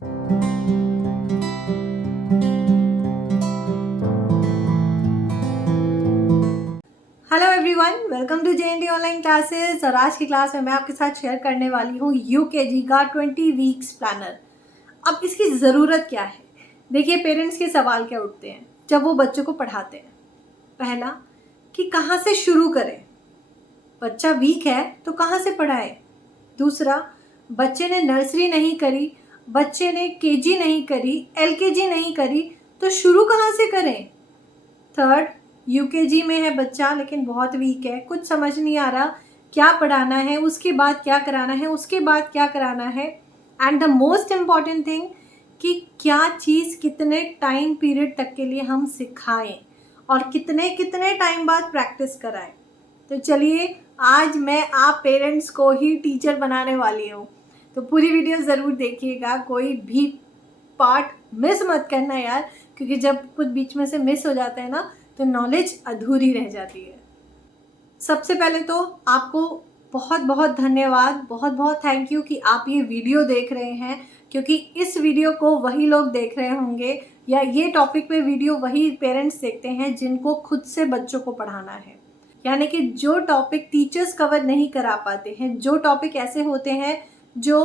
Hello everyone, welcome to JND online classes. और आज की क्लास में मैं आपके साथ शेयर करने वाली हूँ यूकेजी का 20 वीक्स प्लानर। अब इसकी ज़रूरत क्या है? देखिए, पेरेंट्स के सवाल क्या उठते हैं जब वो बच्चों को पढ़ाते हैं। पहला, कि कहाँ से शुरू करें? बच्चा वीक है तो कहाँ से पढ़ाएं? दूसरा, बच्चे ने नर्सरी नहीं करी, बच्चे ने केजी नहीं करी, LKG नहीं करी, तो शुरू कहाँ से करें? थर्ड, यूकेजी में है बच्चा लेकिन बहुत वीक है, कुछ समझ नहीं आ रहा क्या पढ़ाना है, उसके बाद क्या कराना है, उसके बाद क्या कराना है। And the most important thing, कि क्या चीज़ कितने टाइम पीरियड तक के लिए हम सिखाएं और कितने कितने टाइम बाद प्रैक्टिस कराएं। तो चलिए, आज मैं आप पेरेंट्स को ही टीचर बनाने वाली हूँ, तो पूरी वीडियो ज़रूर देखिएगा, कोई भी पार्ट मिस मत करना यार, क्योंकि जब कुछ बीच में से मिस हो जाता है ना तो नॉलेज अधूरी रह जाती है। सबसे पहले तो आपको बहुत बहुत धन्यवाद, बहुत बहुत थैंक यू कि आप ये वीडियो देख रहे हैं, क्योंकि इस वीडियो को वही लोग देख रहे होंगे या ये टॉपिक पे वीडियो वही पेरेंट्स देखते हैं जिनको खुद से बच्चों को पढ़ाना है। यानी कि जो टॉपिक टीचर्स कवर नहीं करा पाते हैं, जो टॉपिक ऐसे होते हैं जो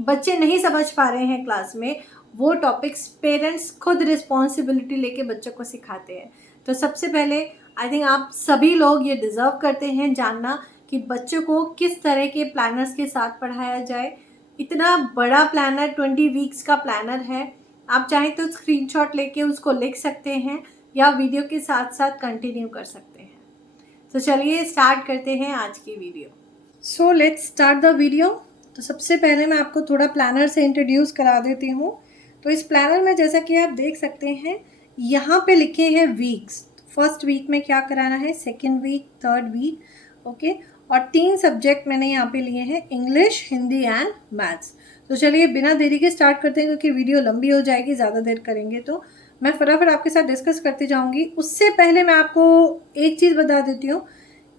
बच्चे नहीं समझ पा रहे हैं क्लास में, वो टॉपिक्स पेरेंट्स खुद रिस्पॉन्सिबिलिटी लेके बच्चों को सिखाते हैं। तो सबसे पहले आई थिंक आप सभी लोग ये डिज़र्व करते हैं जानना कि बच्चों को किस तरह के प्लानर्स के साथ पढ़ाया जाए। इतना बड़ा प्लानर 20 वीक्स का प्लानर है, आप चाहें तो स्क्रीनशॉट लेके उसको लिख सकते हैं या वीडियो के साथ साथ कंटिन्यू कर सकते हैं। तो चलिए स्टार्ट करते हैं आज की video. So let's start the video. तो सबसे पहले मैं आपको थोड़ा प्लानर से इंट्रोड्यूस करा देती हूँ। तो इस प्लानर में जैसा कि आप देख सकते हैं, यहाँ पे लिखे हैं वीक्स। फर्स्ट वीक में क्या कराना है, second week, third week, okay. और 3 सब्जेक्ट मैंने यहाँ पे लिए हैं, इंग्लिश, हिंदी एंड मैथ्स। तो चलिए बिना देरी के स्टार्ट करते हैं, क्योंकि वीडियो लंबी हो जाएगी, ज़्यादा देर करेंगे तो। मैं फटाफट आपके साथ डिस्कस करती जाऊँगी। उससे पहले मैं आपको एक चीज़ बता देती हूँ,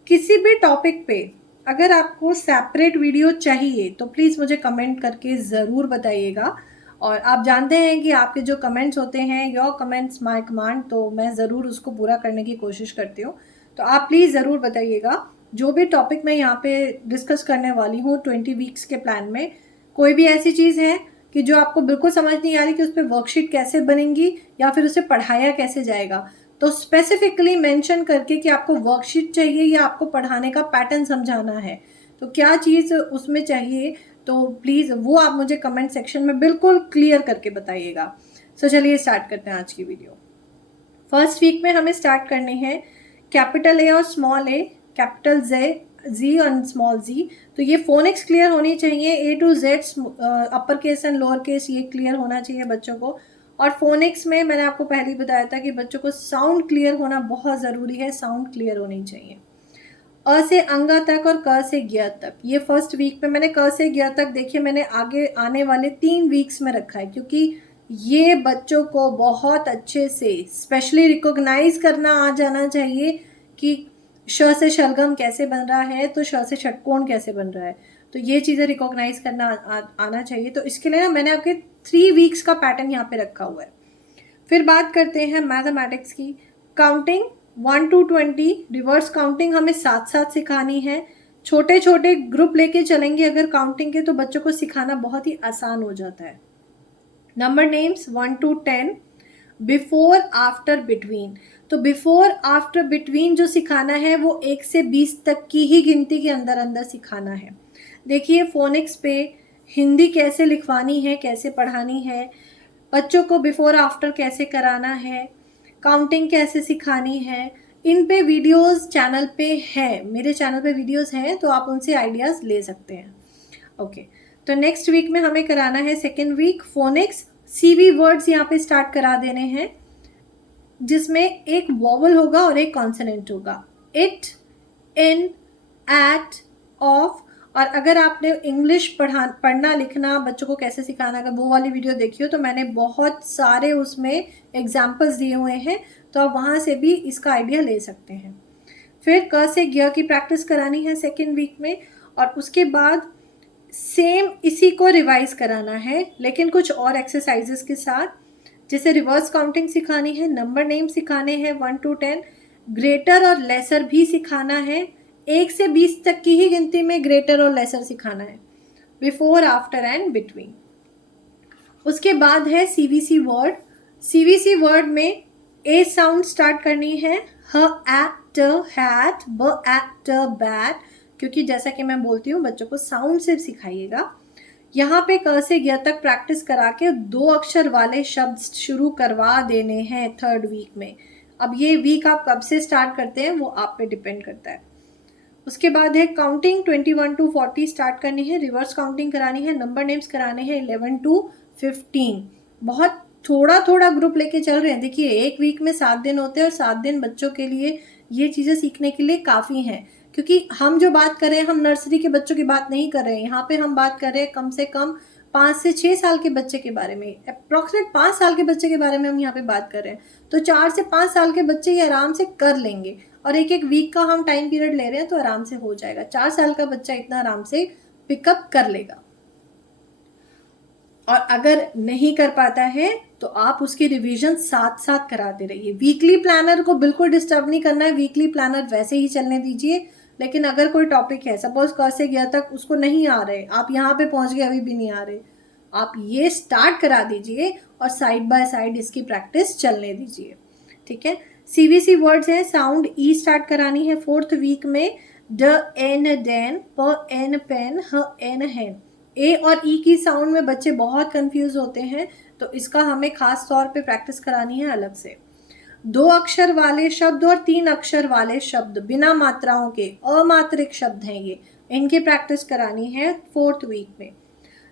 किसी भी टॉपिक पे अगर आपको सेपरेट वीडियो चाहिए तो प्लीज़ मुझे कमेंट करके ज़रूर बताइएगा। और आप जानते हैं कि आपके जो कमेंट्स होते हैं, योर कमेंट्स माय कमांड, तो मैं ज़रूर उसको पूरा करने की कोशिश करती हूँ। तो आप प्लीज़ ज़रूर बताइएगा, जो भी टॉपिक मैं यहाँ पे डिस्कस करने वाली हूँ 20 वीक्स के प्लान में, कोई भी ऐसी चीज़ है कि जो आपको बिल्कुल समझ नहीं आ रही कि उस पर वर्कशीट कैसे बनेंगी या फिर उसे पढ़ाया कैसे जाएगा, तो स्पेसिफिकली मेंशन करके कि आपको वर्कशीट चाहिए या आपको पढ़ाने का पैटर्न समझाना है, तो क्या चीज़ उसमें चाहिए, तो प्लीज़ वो आप मुझे कमेंट सेक्शन में बिल्कुल क्लियर करके बताइएगा। सो चलिए स्टार्ट करते हैं आज की वीडियो। फर्स्ट वीक में हमें स्टार्ट करने हैं कैपिटल ए और स्मॉल ए, कैपिटल जी और स्मॉल जी। तो ये फोनिक्स क्लियर होनी चाहिए, A to Z, upper case and lower case, ये क्लियर होना चाहिए बच्चों को। और फोनिक्स में मैंने आपको पहले ही बताया था कि बच्चों को साउंड क्लियर होना बहुत ज़रूरी है, साउंड क्लियर होनी चाहिए। अ से अंगा तक और क से ज्ञ तक, ये फर्स्ट वीक पे मैंने क से ज्ञ तक, देखिए मैंने आगे आने वाले 3 वीक्स में रखा है, क्योंकि ये बच्चों को बहुत अच्छे से स्पेशली रिकॉग्नाइज करना आ जाना चाहिए कि श से शलगम कैसे बन रहा है, तो श से षटकोण कैसे बन रहा है, तो ये चीज़ें रिकॉग्नाइज करना आना चाहिए। तो इसके लिए ना मैंने आपके 3 वीक्स का पैटर्न यहाँ पे रखा हुआ है। फिर बात करते हैं मैथमेटिक्स की। काउंटिंग 1 to 20, रिवर्स काउंटिंग हमें साथ साथ सिखानी है। छोटे छोटे ग्रुप लेके चलेंगे अगर काउंटिंग के, तो बच्चों को सिखाना बहुत ही आसान हो जाता है। Number names 1 to 10, before, after, between. तो बिफोर, आफ्टर, बिटवीन जो सिखाना है वो 1 से 20 तक की ही गिनती के अंदर अंदर सिखाना है। देखिए फोनिक्स पे हिंदी कैसे लिखवानी है, कैसे पढ़ानी है, बच्चों को बिफोर आफ्टर कैसे कराना है, काउंटिंग कैसे सिखानी है, इन पे वीडियोस चैनल पे है, मेरे चैनल पे वीडियोस हैं, तो आप उनसे आइडियाज़ ले सकते हैं। ओके, तो नेक्स्ट वीक में हमें कराना है second week phonics. CV words यहाँ पे स्टार्ट करा देने हैं, जिसमें एक वॉवल होगा और एक कॉन्सोनेंट होगा। It, in, at, of. और अगर आपने इंग्लिश पढ़ना लिखना बच्चों को कैसे सिखाना, अगर वो वाली वीडियो देखी हो तो मैंने बहुत सारे उसमें एग्जाम्पल्स दिए हुए हैं, तो आप वहाँ से भी इसका आइडिया ले सकते हैं। फिर क से ज्ञ की प्रैक्टिस करानी है सेकेंड वीक में, और उसके बाद सेम इसी को रिवाइज कराना है, लेकिन कुछ और एक्सरसाइजेस के साथ। जैसे रिवर्स काउंटिंग सिखानी है, नंबर नेम सिखाने हैं 1 to 10, ग्रेटर और लेसर भी सिखाना है। 1 से 20 तक की ही गिनती में ग्रेटर और लेसर सिखाना है, बिफोर, आफ्टर एंड बिटवीन। उसके बाद है सीवीसी वर्ड। सीवीसी वर्ड में ए साउंड स्टार्ट करनी है, ह एट हैट, ब एट बैट, क्योंकि जैसा कि मैं बोलती हूँ बच्चों को साउंड से सिखाइएगा। यहाँ पे क से ग तक प्रैक्टिस करा के 2 अक्षर वाले शब्द शुरू करवा देने हैं 3rd वीक में। अब ये वीक आप कब से स्टार्ट करते हैं वो आप पे डिपेंड करता है। उसके बाद है काउंटिंग 21 to 40 स्टार्ट करनी है, रिवर्स काउंटिंग करानी है, नंबर नेम्स कराने हैं 11 to 15। बहुत थोड़ा थोड़ा ग्रुप लेके चल रहे हैं। देखिए, एक वीक में 7 दिन होते हैं और 7 दिन बच्चों के लिए ये चीज़ें सीखने के लिए काफ़ी हैं। क्योंकि हम जो बात कर रहे हैं, हम नर्सरी के बच्चों की बात नहीं कर रहे हैं, यहाँ पे हम बात कर रहे हैं कम से कम 5 से 6 साल के बच्चे के बारे में, अप्रॉक्सीमेट 5 साल के बच्चे के बारे में हम यहाँ पे बात कर रहे हैं। तो 4 से 5 साल के बच्चे ये आराम से कर लेंगे, और एक एक वीक का हम टाइम पीरियड ले रहे हैं तो आराम से हो जाएगा। 4 साल का बच्चा इतना आराम से पिकअप कर लेगा। और अगर नहीं कर पाता है तो आप उसकी रिवीजन साथ साथ कराते रहिए। वीकली प्लानर को बिल्कुल डिस्टर्ब नहीं करना है, वीकली प्लानर वैसे ही चलने दीजिए। लेकिन अगर कोई टॉपिक है, सपोज क से ग तक उसको नहीं आ रहे, आप यहाँ पे पहुंच गए अभी भी नहीं आ रहे, आप ये स्टार्ट करा दीजिए और साइड बाय साइड इसकी प्रैक्टिस चलने दीजिए। ठीक है। सीवीसी वर्ड्स है, साउंड ई स्टार्ट करानी है 4th वीक में। ड एन डैन, प एन पेन, ह एन हैन। ए और ई की साउंड में बच्चे बहुत कंफ्यूज होते हैं, तो इसका हमें खास तौर पे प्रैक्टिस करानी है अलग से। 2 अक्षर वाले शब्द और 3 अक्षर वाले शब्द बिना मात्राओं के, अमात्रिक शब्द हैं ये, इनकी प्रैक्टिस करानी है 4th वीक में।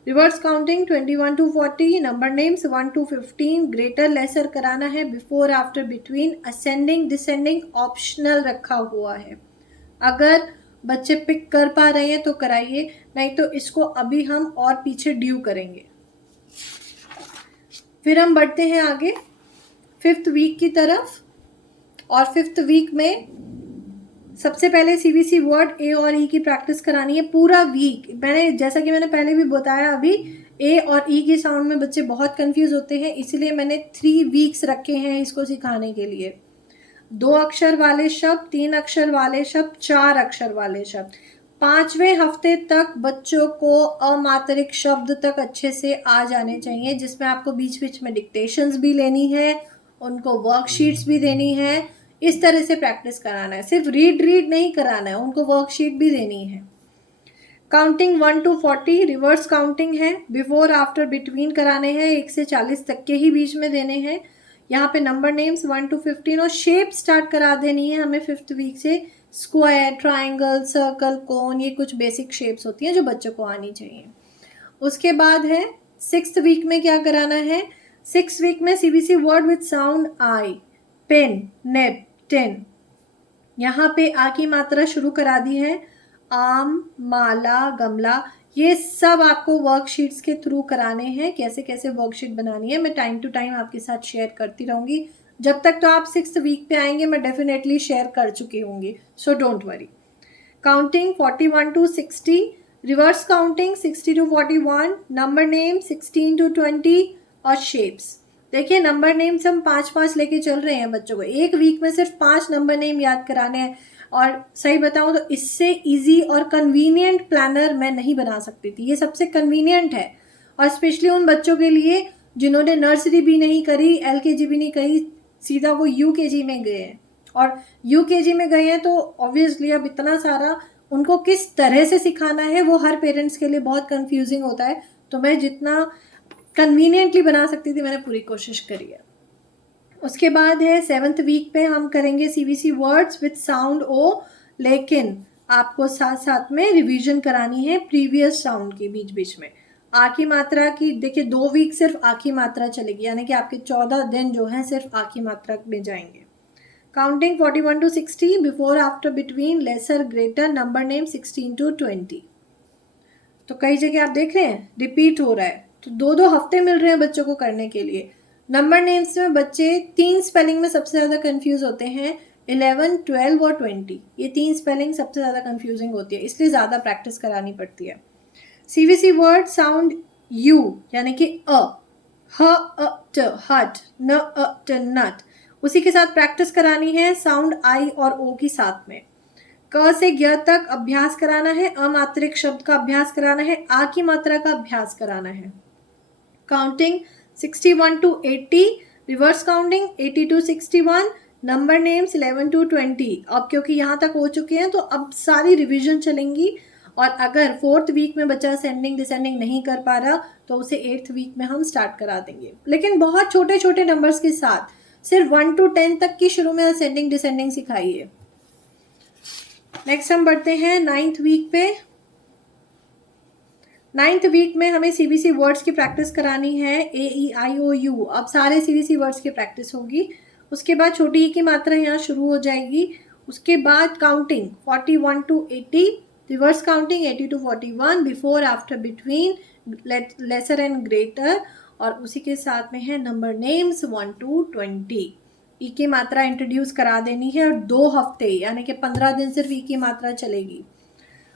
Reverse counting 21 to 40, number names 1 to 15, greater lesser कराना है, before, after, between, ascending descending optional रखा हुआ है। अगर बच्चे पिक कर पा रहे हैं तो कराइए, नहीं तो इसको अभी हम और पीछे ड्यू करेंगे। फिर हम बढ़ते हैं आगे 5th वीक की तरफ। और 5th वीक में सबसे पहले सीवीसी वर्ड ए और ई की प्रैक्टिस करानी है पूरा वीक। जैसा कि मैंने पहले भी बताया, अभी ए और ई की साउंड में बच्चे बहुत कंफ्यूज होते हैं, इसलिए मैंने 3 वीक्स रखे हैं इसको सिखाने के लिए। 2 अक्षर वाले शब्द, 3 अक्षर वाले शब्द, 4 अक्षर वाले शब्द। 5वें हफ्ते तक बच्चों को अमात्रिक शब्द तक अच्छे से आ जाने चाहिए, जिसमें आपको बीच बीच में डिक्टेशंस भी लेनी है, उनको वर्कशीट्स भी देनी है। इस तरह से प्रैक्टिस कराना है, सिर्फ रीड नहीं कराना है, उनको वर्कशीट भी देनी है। काउंटिंग 1 to 40 रिवर्स काउंटिंग है, बिफोर, आफ्टर, बिटवीन कराने हैं, 1 से 40 तक के ही बीच में देने हैं। यहाँ पे नंबर नेम्स 1 to 15 और शेप स्टार्ट करा देनी है हमें 5th वीक से। स्क्वायर, ट्राइंगल, सर्कल, कोन, ये कुछ बेसिक शेप्स होती हैं जो बच्चों को आनी चाहिए। उसके बाद है 6th वीक में क्या कराना है। 6th वीक में CBC word with sound I, pen, neb, ten. यहाँ पे आ की मात्रा शुरू करा दी है, आम, माला, गमला, ये सब आपको वर्कशीट्स के थ्रू कराने हैं। कैसे कैसे वर्कशीट बनानी है मैं टाइम टू टाइम आपके साथ शेयर करती रहूँगी। जब तक तो आप 6th वीक पे आएंगे मैं डेफिनेटली शेयर कर चुकी होंगी, so don't worry. Counting 41 to 60, reverse counting 60 to 41, number name 16 to 20 और शेप्स। देखिए, नंबर नेम्स हम 5-5 लेके चल रहे हैं बच्चों को। एक वीक में सिर्फ 5 नंबर नेम याद कराने हैं। और सही बताऊं तो इससे इजी और कन्वीनियंट प्लानर मैं नहीं बना सकती थी। ये सबसे कन्वीनियंट है, और स्पेशली उन बच्चों के लिए जिन्होंने नर्सरी भी नहीं करी, LKG भी नहीं करी, सीधा वो UKG में गए हैं। और UKG में गए हैं तो ऑब्वियसली अब इतना सारा उनको किस तरह से सिखाना है वो हर पेरेंट्स के लिए बहुत कन्फ्यूजिंग होता है। तो मैं जितना कन्वीनियंटली बना सकती थी मैंने पूरी कोशिश करी है। उसके बाद है 7th वीक पे हम करेंगे सीबीसी वर्ड्स विथ साउंड ओ, लेकिन आपको साथ साथ में रिवीजन करानी है प्रीवियस साउंड की बीच बीच में। आ की मात्रा की देखिए 2 वीक सिर्फ आ की मात्रा चलेगी, यानी कि आपके 14 दिन जो हैं सिर्फ आ की मात्रा में जाएंगे। Counting 41 to 60, before, after, between, lesser, greater, number name 16 to 20। तो कई जगह आप देख रहे हैं रिपीट हो रहा है, तो 2-2 हफ्ते मिल रहे हैं बच्चों को करने के लिए। नंबर नेम्स में बच्चे 3 स्पेलिंग में सबसे ज़्यादा कंफ्यूज होते हैं, 11, 12 और 20। ये 3 स्पेलिंग सबसे ज़्यादा कंफ्यूजिंग होती है, इसलिए ज़्यादा प्रैक्टिस करानी पड़ती है। CVC वर्ड साउंड यू यानी कि ह अ ट हट, न ट नट, उसी के साथ प्रैक्टिस करानी है। साउंड आई और ओ की साथ में। क से ज्ञ तक अभ्यास कराना है, अमात्रिक शब्द का अभ्यास कराना है, आ की मात्रा का अभ्यास कराना है। Counting 61 to 80, reverse counting 80 to 61, number names 11 to 20। अब क्योंकि यहाँ तक हो चुके हैं तो अब सारी रिवीजन चलेंगी, और अगर 4th वीक में बच्चा असेंडिंग डिसेंडिंग नहीं कर पा रहा तो उसे 8th वीक में हम स्टार्ट करा देंगे, लेकिन बहुत छोटे छोटे नंबर्स के साथ। सिर्फ 1 to 10 तक की शुरू में असेंडिंग डिसेंडिंग सिखाइए। नेक्स्ट हम बढ़ते हैं 9th वीक पे। 9th वीक में हमें CBC वर्ड्स की प्रैक्टिस करानी है। AEIOU, अब सारे CBC वर्ड्स की प्रैक्टिस होगी। उसके बाद छोटी ई की मात्रा यहाँ शुरू हो जाएगी। उसके बाद counting 41 to 80, reverse counting 80 to 41, before after between, lesser and greater, और उसी के साथ में है नंबर नेम्स 1 to 20। ई की मात्रा इंट्रोड्यूस करा देनी है, और 2 हफ्ते यानी कि 15 दिन सिर्फ ई की मात्रा चलेगी।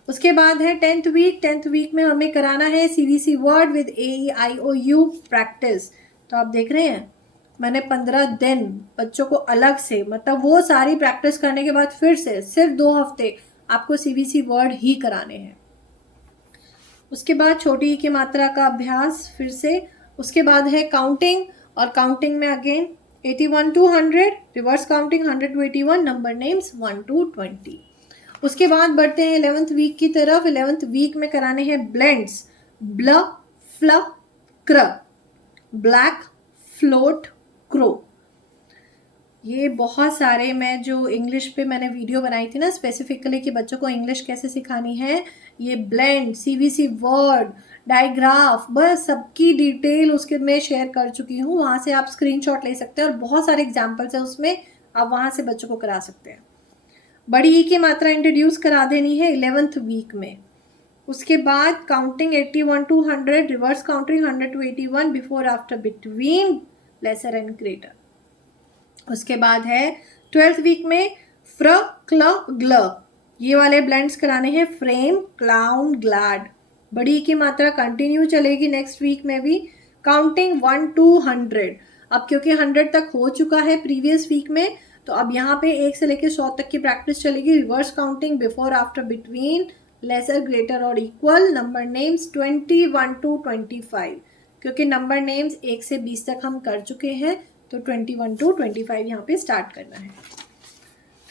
उसके बाद है 10th वीक। 10th वीक में हमें कराना है CBC word with AEIOU practice. तो आप देख रहे हैं मैंने 15 दिन बच्चों को अलग से, मतलब वो सारी प्रैक्टिस करने के बाद फिर से सिर्फ 2 हफ्ते आपको CBC वर्ड ही कराने हैं। उसके बाद छोटी ई की मात्रा का अभ्यास फिर से। उसके बाद है काउंटिंग, और काउंटिंग में again 81 to 100, reverse counting 100 to 81, number names 1 to 20। उसके बाद बढ़ते हैं 11th वीक की तरफ। 11th वीक में कराने हैं ब्लेंड्स, ब्ल, फ्ल, क्र, ब्लैक, फ्लोट, क्रो। ये बहुत सारे, मैं जो इंग्लिश पे मैंने वीडियो बनाई थी ना स्पेसिफिकली कि बच्चों को इंग्लिश कैसे सिखानी है, ये ब्लेंड, CBC वर्ड, डायग्राफ, बस सबकी डिटेल उसके मैं शेयर कर चुकी हूँ। वहाँ से आप स्क्रीनशॉट ले सकते हैं, और बहुत सारे एग्जाम्पल्स है उसमें, आप वहाँ से बच्चों को करा सकते हैं। बड़ी ई की मात्रा इंट्रोड्यूस करा देनी है 11th वीक में। उसके बाद counting 81 to 100, reverse counting 100 to 81, before after between, lesser and greater. उसके बाद है 12th वीक में फ्र, क्ल, ग्ल, ये वाले ब्लेंड्स कराने हैं। Frame, clown, glad. बड़ी ई की मात्रा कंटिन्यू चलेगी नेक्स्ट वीक में भी। काउंटिंग 1 to 100, अब क्योंकि 100 तक हो चुका है प्रीवियस वीक में, तो अब यहाँ पे 1 से लेकर 100 तक की प्रैक्टिस चलेगी। Reverse counting before after between, lesser greater और इक्वल, नंबर नेम्स 21 to 25, क्योंकि नंबर नेम्स 1 से 20 तक हम कर चुके हैं, तो 21 to 25 यहाँ पे स्टार्ट करना है।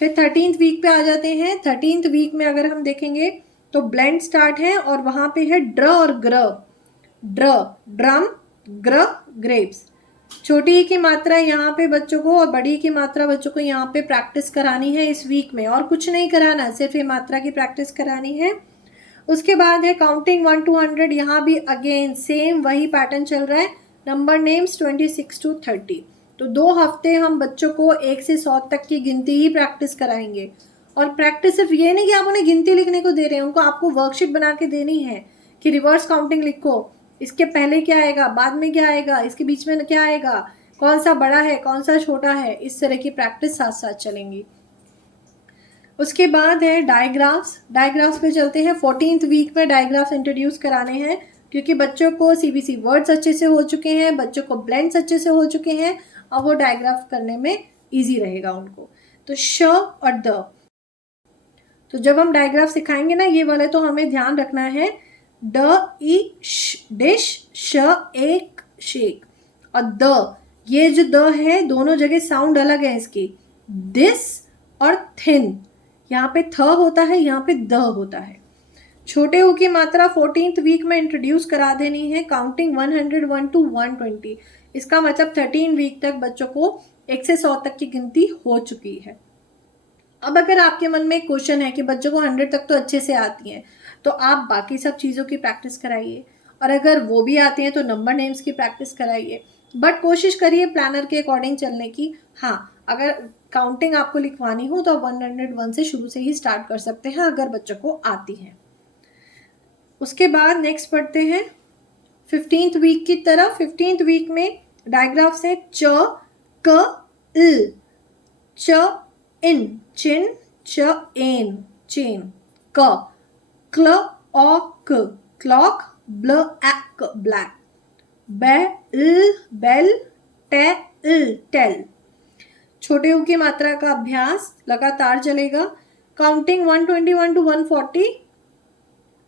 फिर 13th वीक पे आ जाते हैं। 13th वीक में अगर हम देखेंगे तो ब्लेंड स्टार्ट है, और वहाँ पे है ड्र और ग्र। ड्र, ड्रम, ग्र, ग्रेप्स। छोटी ई की मात्रा यहाँ पे बच्चों को, और बड़ी की मात्रा बच्चों को यहाँ पे प्रैक्टिस करानी है इस वीक में, और कुछ नहीं कराना, सिर्फ ये मात्रा की प्रैक्टिस करानी है। उसके बाद है काउंटिंग 1 to 100, यहाँ भी अगेन सेम वही पैटर्न चल रहा है। Number names 26 to 30। तो 2 हफ्ते हम बच्चों को 1 से 100 तक की गिनती ही प्रैक्टिस कराएंगे। और प्रैक्टिस सिर्फ ये नहीं कि आप उन्हें गिनती लिखने को दे रहे हैं, उनको आपको वर्कशीट बना के देनी है कि रिवर्स काउंटिंग लिखो, इसके पहले क्या आएगा, बाद में क्या आएगा, इसके बीच में क्या आएगा, कौन सा बड़ा है कौन सा छोटा है, इस तरह की प्रैक्टिस साथ साथ चलेंगी। उसके बाद है डायग्राफ्स। डायग्राफ्स पे चलते हैं। 14th वीक में डायग्राफ्स इंट्रोड्यूस कराने हैं, क्योंकि बच्चों को CBC वर्ड्स अच्छे से हो चुके हैं, बच्चों को ब्लेंड्स अच्छे से हो चुके हैं, अब वो डायग्राफ करने में ईजी रहेगा उनको। तो श और द, तो जब हम डायग्राफ सिखाएंगे ना ये वाले, तो हमें ध्यान रखना है ड, ई, डिश, श, एक, शेक, और द, ये जो द है दोनों जगह साउंड अलग है इसकी। दिस और थिन, यहाँ पे थ होता है, यहाँ पे द होता है। छोटे ऊ की मात्रा 14th वीक में इंट्रोड्यूस करा देनी है। काउंटिंग 101 to 120, इसका मतलब 13 वीक तक बच्चों को 1 से 100 तक की गिनती हो चुकी है। अब अगर आपके मन में एक क्वेश्चन है कि बच्चों को 100 तक तो अच्छे से आती है, तो आप बाकी सब चीज़ों की प्रैक्टिस कराइए, और अगर वो भी आती हैं तो नंबर नेम्स की प्रैक्टिस कराइए, बट कोशिश करिए प्लानर के अकॉर्डिंग चलने की। हाँ, अगर काउंटिंग आपको लिखवानी हो तो आप 101 से शुरू से ही स्टार्ट कर सकते हैं अगर बच्चों को आती है। उसके बाद नेक्स्ट पढ़ते हैं 15th वीक की तरफ। 15th वीक में डायग्राफ से च, क, इल, च, इन, चिन, च, एन, चेन, क, क्ल, औ, क, clock, black black, bell bell, tell tell. छोटे ऊ की मात्रा का अभ्यास लगातार चलेगा। Counting 121 to 140,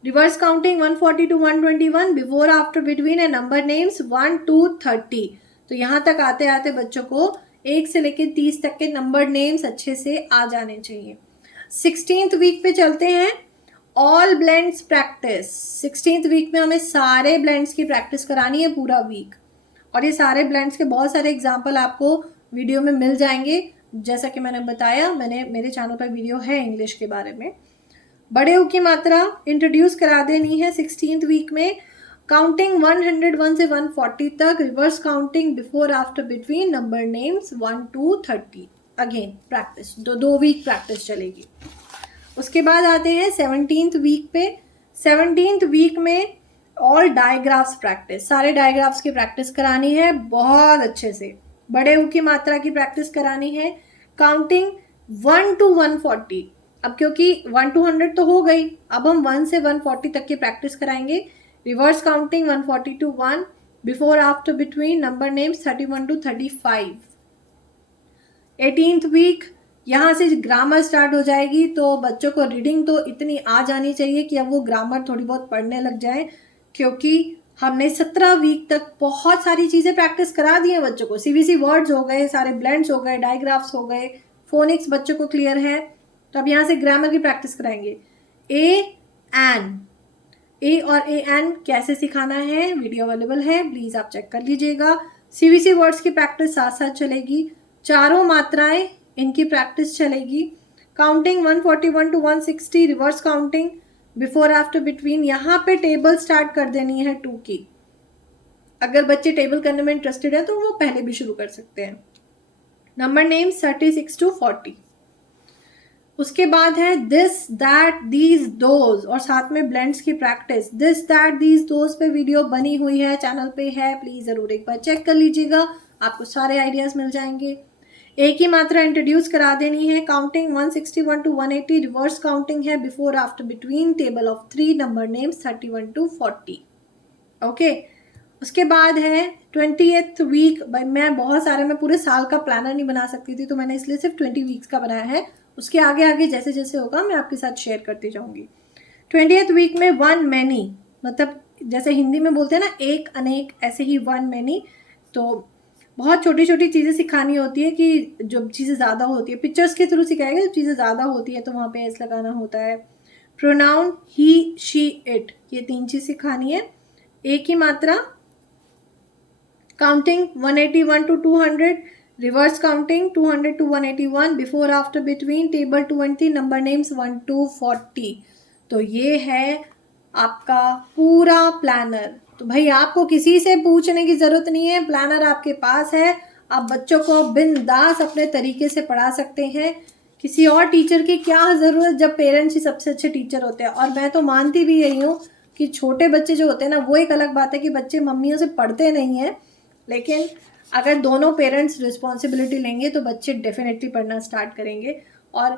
reverse counting 140 to 121, before after between a number names 1 to 30। तो यहाँ तक आते आते बच्चों को 1 से लेकर 30 तक के नंबर नेम्स अच्छे से आ जाने चाहिए। 16th वीक पे चलते हैं, all blends practice. 16th week में हमें सारे ब्लेंड्स की प्रैक्टिस करानी है पूरा वीक, और ये सारे ब्लेंड्स के बहुत सारे एग्जाम्पल आपको वीडियो में मिल जाएंगे। जैसा कि मैंने बताया, मेरे चैनल पर वीडियो है इंग्लिश के बारे में। बड़े ऊ की मात्रा इंट्रोड्यूस करा देनी है 16th वीक में। काउंटिंग 101 से 140 तक, reverse counting before after between number names 1 to 30। Again practice, दो वीक प्रैक्टिस चलेगी। उसके बाद आते हैं 17th वीक पे। 17th वीक में ऑल डायग्राफ्स प्रैक्टिस, सारे डायग्राफ्स की प्रैक्टिस करानी है बहुत अच्छे से। बड़े ऊ की मात्रा की प्रैक्टिस करानी है। Counting 1 to 140। अब क्योंकि 1 to 100 तो हो गई, अब हम 1 से 140 तक की प्रैक्टिस कराएंगे। Reverse counting 140 to 1, before after between number names 31 to 35। 18th week, यहाँ से ग्रामर स्टार्ट हो जाएगी, तो बच्चों को रीडिंग तो इतनी आ जानी चाहिए कि अब वो ग्रामर थोड़ी बहुत पढ़ने लग जाए, क्योंकि हमने 17 वीक तक बहुत सारी चीज़ें प्रैक्टिस करा दी हैं बच्चों को। सीबीसी वर्ड्स हो गए, सारे ब्लेंड्स हो गए, डायग्राफ्स हो गए, फोनिक्स बच्चों को क्लियर है। तो अब यहाँ से ग्रामर की प्रैक्टिस कराएंगे। ए और ए एन कैसे सिखाना है, वीडियो अवेलेबल है, प्लीज़ आप चेक कर लीजिएगा। सीबीसी वर्ड्स की प्रैक्टिस साथ साथ चलेगी। चारों मात्राएं, इनकी प्रैक्टिस चलेगी। Counting 141 to 160, reverse counting before after between. यहाँ पे टेबल स्टार्ट कर देनी है 2 की। अगर बच्चे टेबल करने में इंटरेस्टेड है तो वो पहले भी शुरू कर सकते हैं। Number names 36 to 40। उसके बाद है दिस दैट दीज दोज, और साथ में ब्लेंड्स की practice. This that these those पे वीडियो बनी हुई है, चैनल पे है, प्लीज़ ज़रूर एक बार चेक कर लीजिएगा, आपको सारे आइडियाज़ मिल जाएंगे। एक ही मात्रा इंट्रोड्यूस करा देनी है। काउंटिंग 161 to 180, रिवर्स काउंटिंग है before after between, table of 3, number names 31 to 40। Okay, उसके बाद है 20th वीक। भाई मैं पूरे साल का प्लानर नहीं बना सकती थी, तो मैंने इसलिए सिर्फ 20 वीक्स का बनाया है। उसके आगे आगे जैसे जैसे होगा मैं आपके साथ शेयर करती जाऊंगी। 20th वीक में वन मैनी, मतलब जैसे हिंदी में बोलते हैं ना एक अनेक, ऐसे ही वन मैनी। तो बहुत छोटी छोटी चीज़ें सिखानी होती है कि जो चीज़ें ज़्यादा होती है पिक्चर्स के थ्रू सिखाएगा, जब चीज़ें ज़्यादा होती है तो वहाँ पे एस लगाना होता है। प्रोनाउन ही, शी, इट, ये 3 चीज़ सिखानी है। एक ही मात्रा। Counting 181 to 200, reverse counting 200 to 181, before after between, table 20, number names 1 to 40। तो ये है आपका पूरा प्लानर। तो भाई आपको किसी से पूछने की ज़रूरत नहीं है, प्लानर आपके पास है। आप बच्चों को बिंदास अपने तरीके से पढ़ा सकते हैं। किसी और टीचर की क्या ज़रूरत, जब पेरेंट्स ही सबसे अच्छे टीचर होते हैं। और मैं तो मानती भी यही हूँ कि छोटे बच्चे जो होते हैं ना, वो एक अलग बात है कि बच्चे मम्मियों से पढ़ते नहीं हैं, लेकिन अगर दोनों पेरेंट्स रिस्पॉन्सिबिलिटी लेंगे तो बच्चे डेफिनेटली पढ़ना स्टार्ट करेंगे। और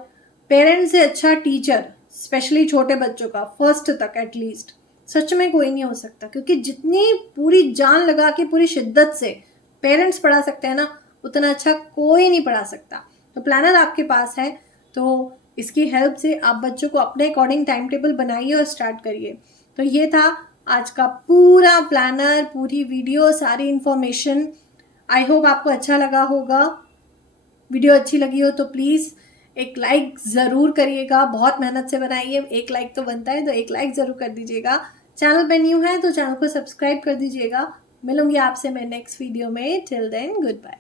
पेरेंट्स से अच्छा टीचर, स्पेशली छोटे बच्चों का, फर्स्ट तक एटलीस्ट, सच में कोई नहीं हो सकता। क्योंकि जितनी पूरी जान लगा के, पूरी शिद्दत से पेरेंट्स पढ़ा सकते हैं ना, उतना अच्छा कोई नहीं पढ़ा सकता। तो प्लानर आपके पास है, तो इसकी हेल्प से आप बच्चों को अपने अकॉर्डिंग टाइम टेबल बनाइए और स्टार्ट करिए। तो ये था आज का पूरा प्लानर, पूरी वीडियो, सारी इन्फॉर्मेशन। आई होप आपको अच्छा लगा होगा। वीडियो अच्छी लगी हो तो प्लीज़ एक लाइक ज़रूर करिएगा। बहुत मेहनत से बनाई है, एक लाइक तो बनता है, तो एक लाइक ज़रूर कर दीजिएगा। चैनल पे न्यू है तो चैनल को सब्सक्राइब कर दीजिएगा। मिलूंगी आपसे मैं नेक्स्ट वीडियो में। Till then, good bye.